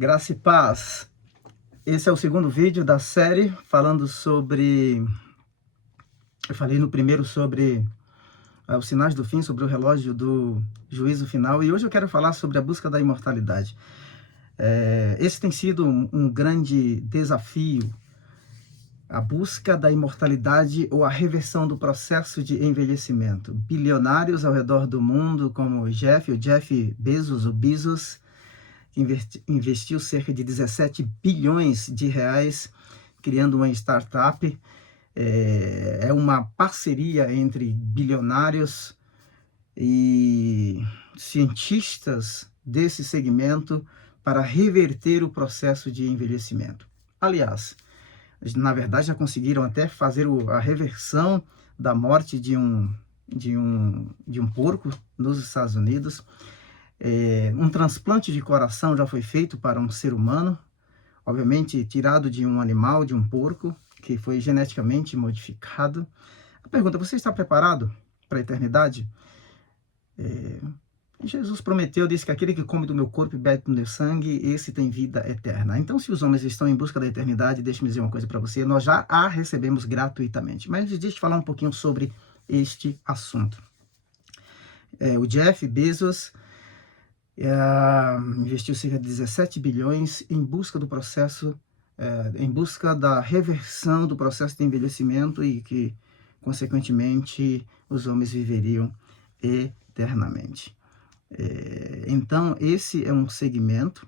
Graça e paz. Esse é o segundo vídeo da série falando sobre... Eu falei no primeiro sobre os sinais do fim, sobre o relógio do juízo final, e hoje eu quero falar sobre a busca da imortalidade. Esse tem sido um grande desafio, a busca da imortalidade ou a reversão do processo de envelhecimento. Bilionários ao redor do mundo, como o Jeff Bezos, investiu cerca de 17 bilhões de reais criando uma startup. É uma parceria entre bilionários e cientistas desse segmento para reverter o processo de envelhecimento. Aliás, na verdade já conseguiram até fazer a reversão da morte de um porco nos Estados Unidos. Um transplante de coração já foi feito para um ser humano, obviamente tirado de um animal, de um porco, que foi geneticamente modificado. A pergunta: você está preparado para a eternidade? Jesus prometeu, disse que aquele que come do meu corpo e bebe do meu sangue, esse tem vida eterna. Então, se os homens estão em busca da eternidade, deixe-me dizer uma coisa para você, nós já a recebemos gratuitamente. Mas deixa eu falar um pouquinho sobre este assunto. O Jeff Bezos investiu cerca de 17 bilhões em busca do processo, em busca da reversão do processo de envelhecimento e que, consequentemente, os homens viveriam eternamente. Então, esse é um segmento,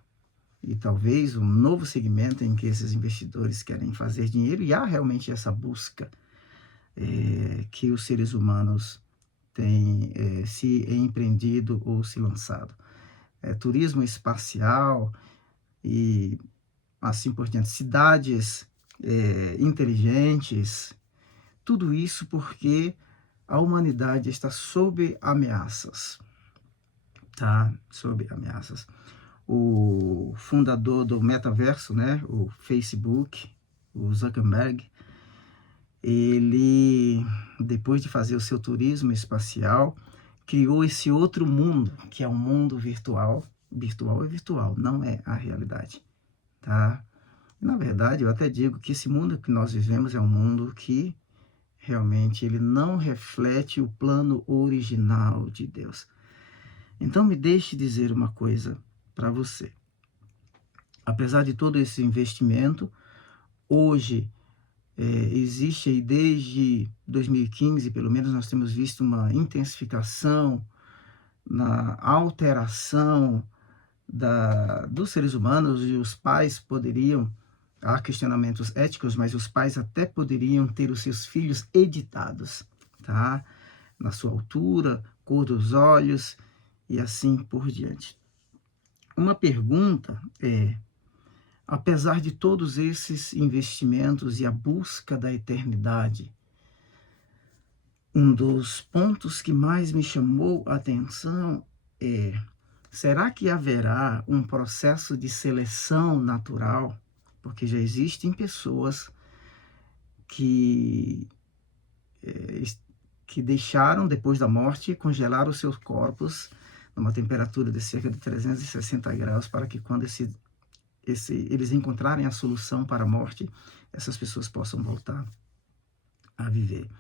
e talvez um novo segmento em que esses investidores querem fazer dinheiro, e há realmente essa busca que os seres humanos têm se empreendido ou se lançado. Turismo espacial e assim por diante, cidades inteligentes, tudo isso porque a humanidade está sob ameaças, tá? Sob ameaças. O fundador do metaverso, né, o Facebook, o Zuckerberg, ele, depois de fazer o seu turismo espacial, criou esse outro mundo, que é um mundo virtual. Virtual é virtual, não é a realidade, tá? Na verdade, eu até digo que esse mundo que nós vivemos é um mundo que realmente ele não reflete o plano original de Deus. Então, me deixe dizer uma coisa para você. Apesar de todo esse investimento, hoje existe aí desde 2015, pelo menos, nós temos visto uma intensificação na alteração dos seres humanos, e os pais poderiam, há questionamentos éticos, mas os pais até poderiam ter os seus filhos editados, tá? Na sua altura, cor dos olhos e assim por diante. Uma pergunta é: apesar de todos esses investimentos e a busca da eternidade, um dos pontos que mais me chamou a atenção é: será que haverá um processo de seleção natural? Porque já existem pessoas que deixaram, depois da morte, congelar os seus corpos numa temperatura de cerca de 360 graus, para que quando eles encontrarem a solução para a morte, essas pessoas possam voltar a viver.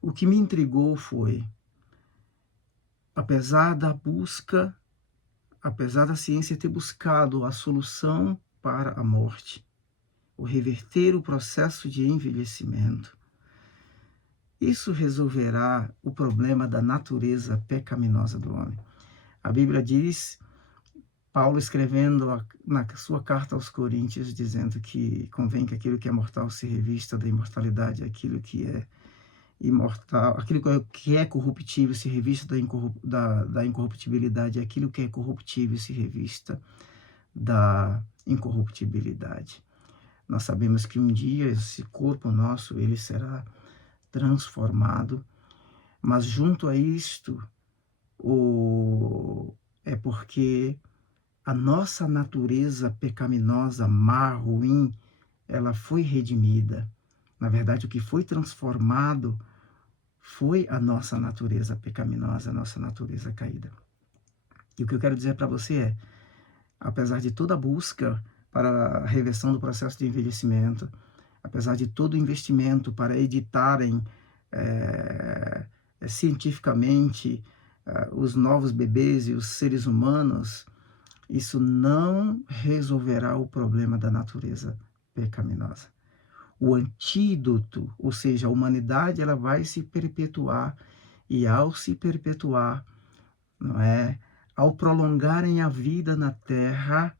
O que me intrigou foi, apesar da busca, apesar da ciência ter buscado a solução para a morte, o reverter o processo de envelhecimento, isso resolverá o problema da natureza pecaminosa do homem. A Bíblia diz, Paulo escrevendo na sua carta aos Coríntios, dizendo que convém que aquilo que é mortal se revista da imortalidade, aquilo que é imortal, aquilo que é corruptível se revista da incorruptibilidade, aquilo que é corruptível se revista da incorruptibilidade. Nós sabemos que um dia esse corpo nosso ele será transformado, mas junto a isto é porque a nossa natureza pecaminosa, má, ruim, ela foi redimida. Na verdade, o que foi transformado foi a nossa natureza pecaminosa, a nossa natureza caída. E o que eu quero dizer para você é: apesar de toda a busca para a reversão do processo de envelhecimento, apesar de todo o investimento para editarem cientificamente os novos bebês e os seres humanos, isso não resolverá o problema da natureza pecaminosa. O antídoto, ou seja, a humanidade, ela vai se perpetuar, e ao se perpetuar, não é? Ao prolongarem a vida na Terra,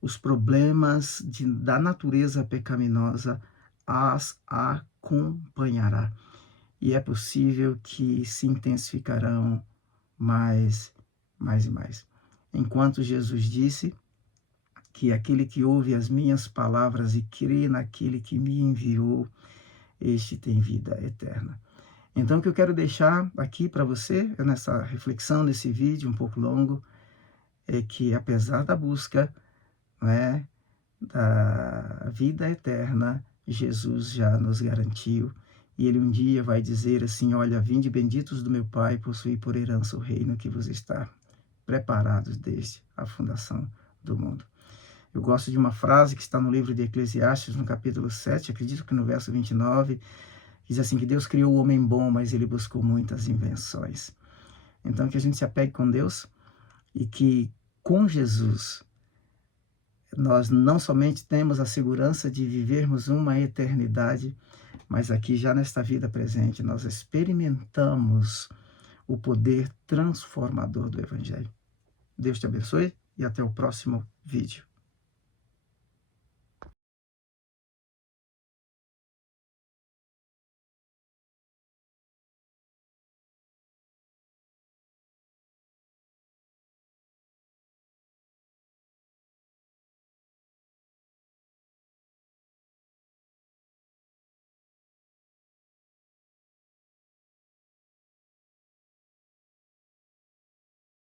os problemas da natureza pecaminosa as acompanhará. E é possível que se intensificarão mais e mais. Enquanto Jesus disse que aquele que ouve as minhas palavras e crê naquele que me enviou, este tem vida eterna. Então, o que eu quero deixar aqui para você, nessa reflexão, nesse vídeo um pouco longo, é que apesar da busca, não é, da vida eterna, Jesus já nos garantiu. E ele um dia vai dizer assim: olha, vinde benditos do meu Pai, possuí por herança o reino que vos está preparados desde a fundação do mundo. Eu gosto de uma frase que está no livro de Eclesiastes, no capítulo 7, acredito que no verso 29, diz assim, que Deus criou o homem bom, mas ele buscou muitas invenções. Então, que a gente se apegue com Deus e que com Jesus nós não somente temos a segurança de vivermos uma eternidade, mas aqui já nesta vida presente nós experimentamos o poder transformador do Evangelho. Deus te abençoe e até o próximo vídeo.